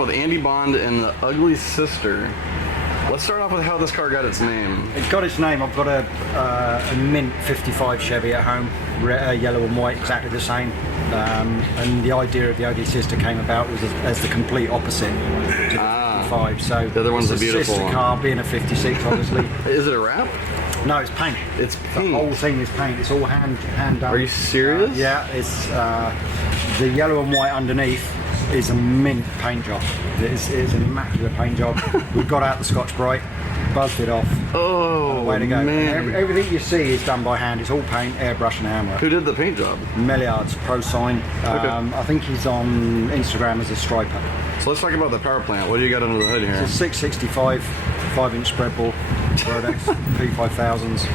out with Andy Bond and the Ugly Sister. Let's start off with how this car got its name. It got its name. I've got a mint 55 Chevy at home, yellow and white, exactly the same. And the idea of the Ugly Sister came about was as the complete opposite to the 55. So the other one's a beautiful sister one. car, being a 56, obviously. Is it a wrap? No, it's paint. It's paint. The whole thing is paint. It's all hand done. Are you serious? Yeah, it's the yellow and white underneath is a mint paint job. It's an immaculate paint job. We've got out the Scotch Brite, buzzed it off. Oh, way to go. man. Everything you see is done by hand. It's all paint, airbrush and hammer. Who did the paint job? Milliards, Pro Sign. Okay. I think he's on Instagram as a striper. So let's talk about the power plant. What do you got under the hood here? It's a 665, 5-inch spread ball, Rodex P5000s.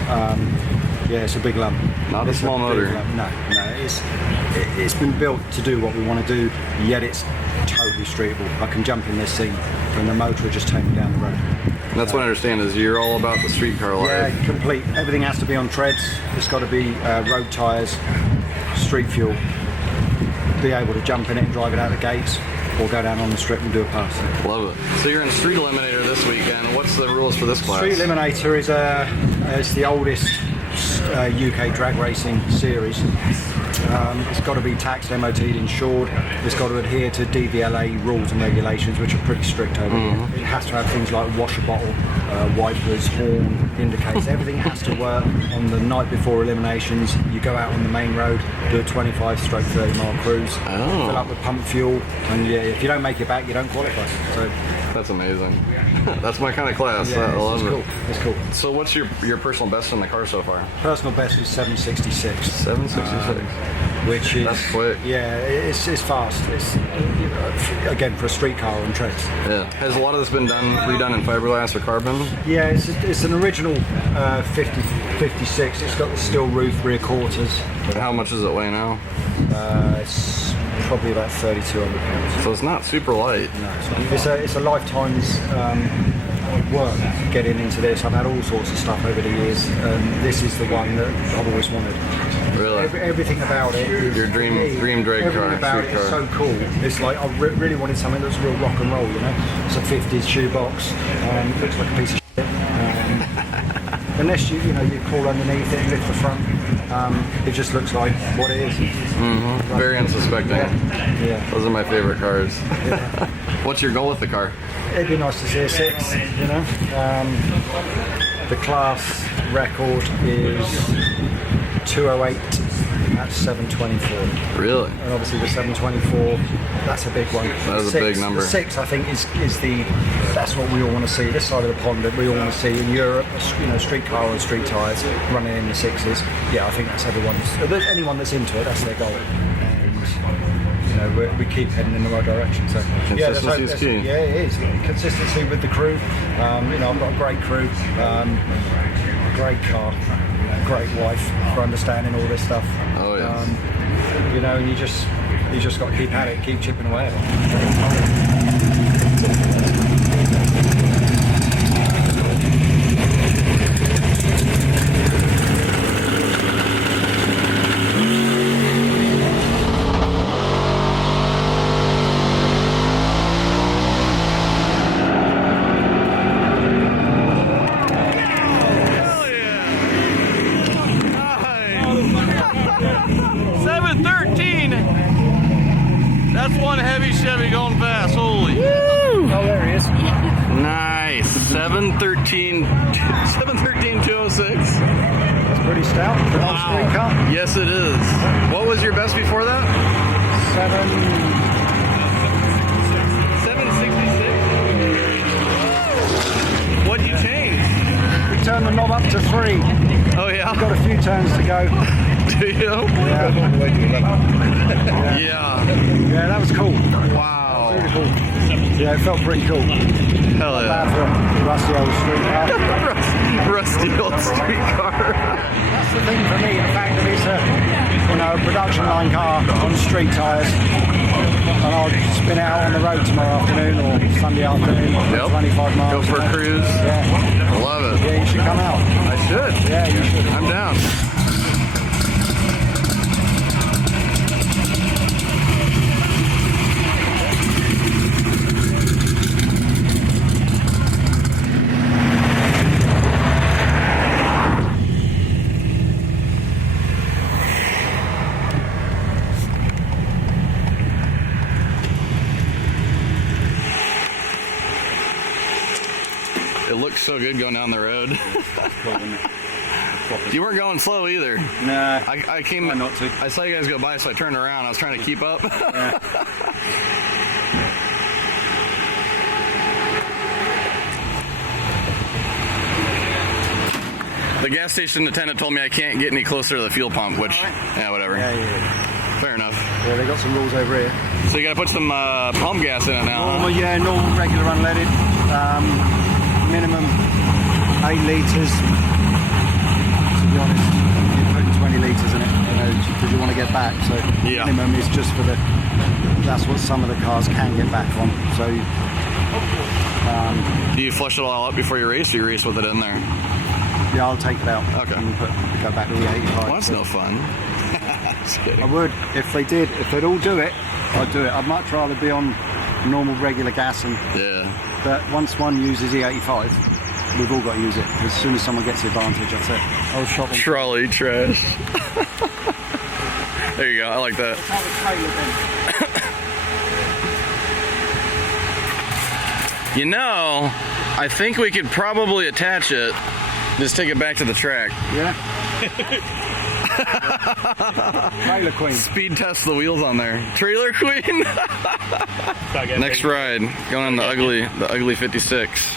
Yeah, it's a big lump. Not a small motor. No, it's been built to do what we want to do, yet it's totally streetable. I can jump in this thing and the motor will just take me down the road. And that's what I understand is you're all about the street car life. Yeah, complete. Everything has to be on treads. It's got to be road tyres, street fuel. Be able to jump in it and drive it out the gates, or go down on the strip and do a pass. Love it. So you're in Street Eliminator this weekend. What's the rules for this class? Street Eliminator is it's the oldest UK drag racing series. It's got to be taxed, MOT'd, insured. It's got to adhere to DVLA rules and regulations, which are pretty strict over here. It has to have things like washer bottle, wipers, horn, indicators. Everything has to work on the night before eliminations. You go out on the main road, do a 25-30 mile cruise, fill up with pump fuel, and yeah, if you don't make it back, you don't qualify. So that's amazing. That's my kind of class. yeah, I love it. Cool. It's cool. So what's your personal best in the car so far? Personal best was 766. 766. Which is that's quick. Yeah, it's fast. It's again for a street car on treads. Yeah. Has a lot of this been redone in fiberglass or carbon? Yeah, it's an original 56. It's got the steel roof, rear quarters. How much does it weigh now? It's probably about 3,200 pounds. So it's not super light. No, it's a lifetime's work getting into this. I've had all sorts of stuff over the years. This is the one that I've always wanted. Really? Everything about it is your dream drag car. Everything about it is so cool. It's like I really wanted something that's real rock and roll, you know. It's a 50s shoebox. Looks like a piece of shit. Unless you crawl underneath it and lift the front, it just looks like what it is. Mm-hmm. Very unsuspecting. Yeah. Those are my favorite cars. Yeah. What's your goal with the car? It'd be nice to see a 6, you know. The class record is 208 at 724. Really? And obviously the 724, that's a big one. That is a big number. The 6, I think, is that's what we all want to see. This side of the pond that we all want to see in Europe. You know, street car and street tyres running in the 6s. Yeah, I think that's anyone that's into it. That's their goal. And you know, we keep heading in the right direction. So consistency is key. Yeah, it is. Consistency with the crew. You know, I've got a great crew, great car, great wife for understanding all this stuff. Oh yes. You know, and you just got to keep at it, keep chipping away at it. That's one heavy Chevy going fast. Holy. Woo! Oh, there he is. Nice. 713 206. That's pretty stout for an old street car. Yes, it is. What was your best before that? 766. What did you change? We turned the knob up to 3. Oh yeah. We've got a few turns to go. Do you? Yeah. Yeah, that was cool. Wow. Really cool. Yeah, it felt pretty cool. Hell yeah. Bad for a rusty old street car. Rusty old street car. That's the thing for me, the fact that it's a production line car on street tyres. And I'll spin it out on the road tomorrow afternoon or Sunday afternoon. Yep. 25 miles. Go for a cruise. Yeah. I love it. Yeah, you should come out. I should. Yeah, you should. I'm down. good going down the road. Cool, isn't it? You weren't going slow either. Nah. I came. Try not to. I saw you guys go by, so I turned around. I was trying to keep up. Yeah. The gas station attendant told me I can't get any closer to the fuel pump, which, yeah, whatever. Yeah. Fair enough. Yeah, they got some rules over here. So you got to put some pump gas in it now. Normal, Huh? yeah, normal, regular, unleaded. Minimum 8 litres. To be honest, you're putting 20 litres in it, because you want to get back. So Yeah. minimum is just for the. That's what some of the cars can get back on. So. Do you flush it all out before you race, or you race with it in there? Yeah, I'll take it out. Okay. And go back to the 85. Well, that's no fun. Just kidding. I would, if they'd all do it, I'd do it. I'd much rather be on normal, regular gas, but once one uses E85, we've all got to use it. As soon as someone gets the advantage, that's it. I'll shop them. Trolley trash. There you go. I like that. You know, I think we could probably attach it. Just take it back to the track. Yeah. Trailer Queen. Speed test the wheels on there. Trailer Queen. Next ride, going on the ugly 56.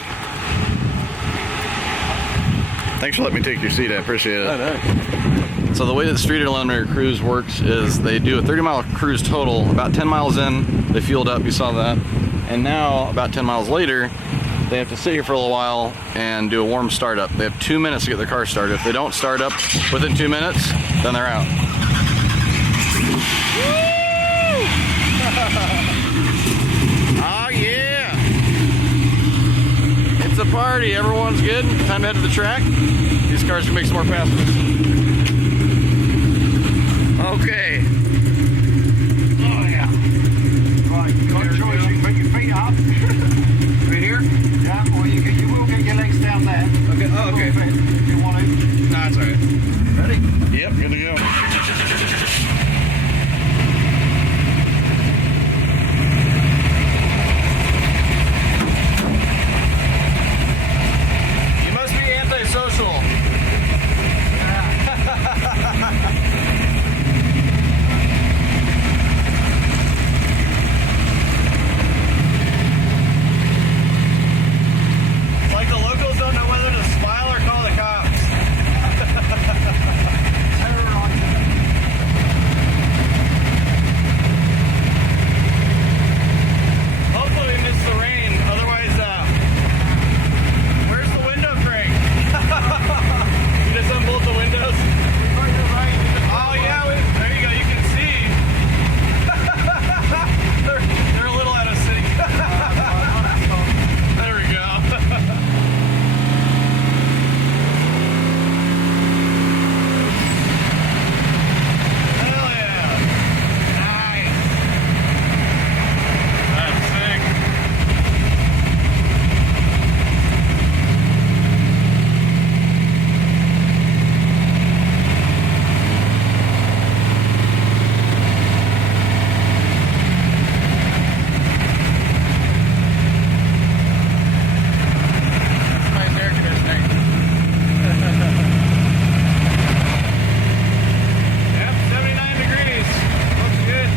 Thanks for letting me take your seat. I appreciate it. I know. So the way that Street Eliminator Cruise works is they do a 30-mile cruise total. About 10 miles in, they fueled up. You saw that. And now, about 10 miles later, they have to sit here for a little while and do a warm startup. They have 2 minutes to get their car started. If they don't start up within 2 minutes, then they're out. Oh yeah! It's a party. Everyone's good. Time to head to the track. These cars can make some more passes. Okay. Oh yeah. Right, you got a choice. You can put your feet up. Right here? Yeah, or you will get your legs down there. Okay. Oh, okay. If you want to. Nah, that's alright. Ready? Yep, good to go. You must be antisocial. It's like the locals don't know whether to smile or call the cops. Hopefully we miss the rain. Otherwise, where's the window crank? You just unbolt the windows? Oh yeah, there you go. You can see. they're a little out of sync. There we go. Hell yeah. Nice. That's sick. Nice air conditioning. Yep, 79 degrees. Looks good.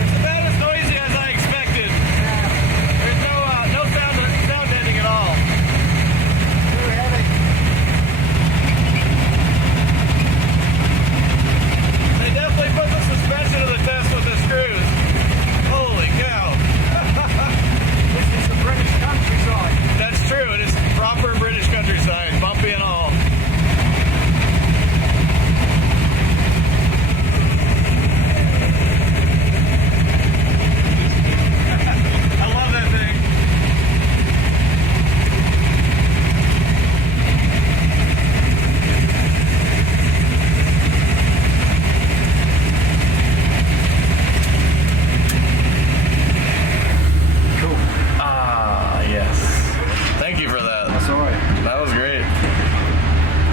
It's about as noisy as I expected. There's no sound ending at all. Too heavy. They definitely put the suspension to the test with the screws. Holy cow. This is the British countryside. That's true. It is proper British countryside, bumpy and all. I love that thing. Cool. Ah, yes. Thank you for that. That's all right. That was great.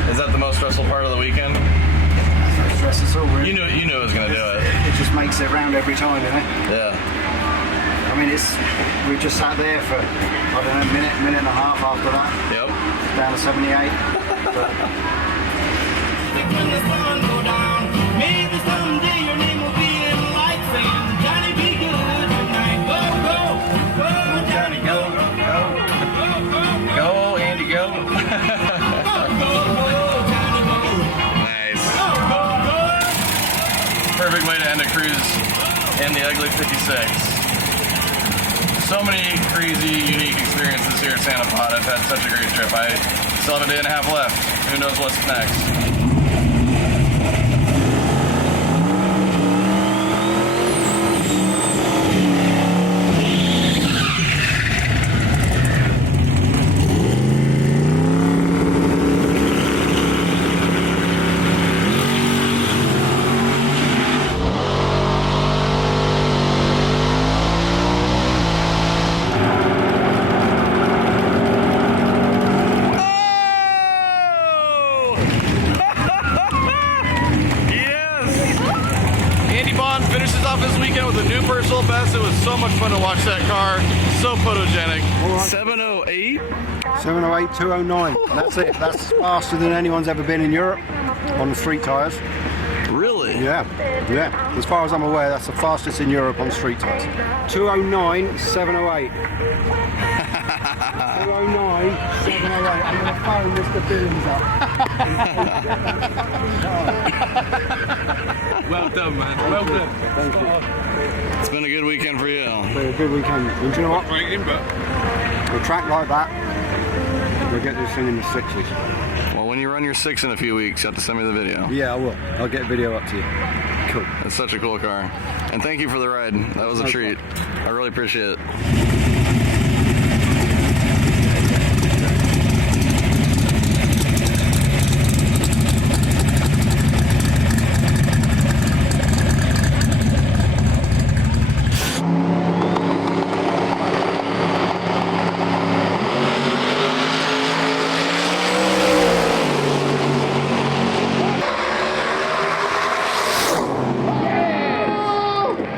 Is that the most stressful part of the weekend? No stress at all, really. You knew it was gonna do it. It just makes it round every time, you know? Yeah. mean, we just sat there for, I don't know, minute and a half after that. Yep. Down to 78. But, When the sun go down, maybe someday your name will be in lights saying, Johnny, be good tonight. Go, go, go, Johnny, go, go, go, go, Go, Andy, go. go, go, Johnny, go. Nice. Go, go, go. Perfect way to end a cruise in the ugly 56. So many crazy, unique experiences here at Santa Pod. I've had such a great trip. I still have a day and a half left. Who knows what's next? Finishes off this weekend with a new personal best. It was so much fun to watch that car. So photogenic. 708? 708, 209. That's it. That's faster than anyone's ever been in Europe on the street tyres. Really? Yeah. As far as I'm aware, that's the fastest in Europe on street tyres. 209, 708. 209, 708. I'm going to phone Mr. Billings up. Well done, man. Well done. Thank you. It's been a good weekend for you. It's been a good weekend. And do you know what? A track like that, we'll get this thing in the 60s. Well, when you run your 6 in a few weeks, you have to send me the video. Yeah, I will. I'll get a video up to you. Cool. It's such a cool car. And thank you for the ride. That was a treat. I really appreciate it.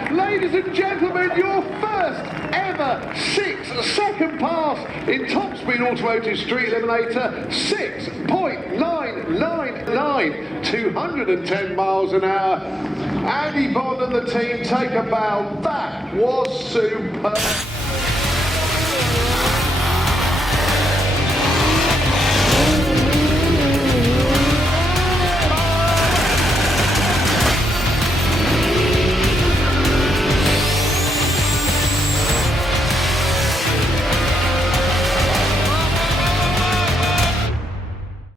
Ladies and gentlemen, your first ever 6-second pass in Top Speed Automotive Street Eliminator, 6.999, 210 miles an hour. Andy Bond and the team take a bow. That was superb.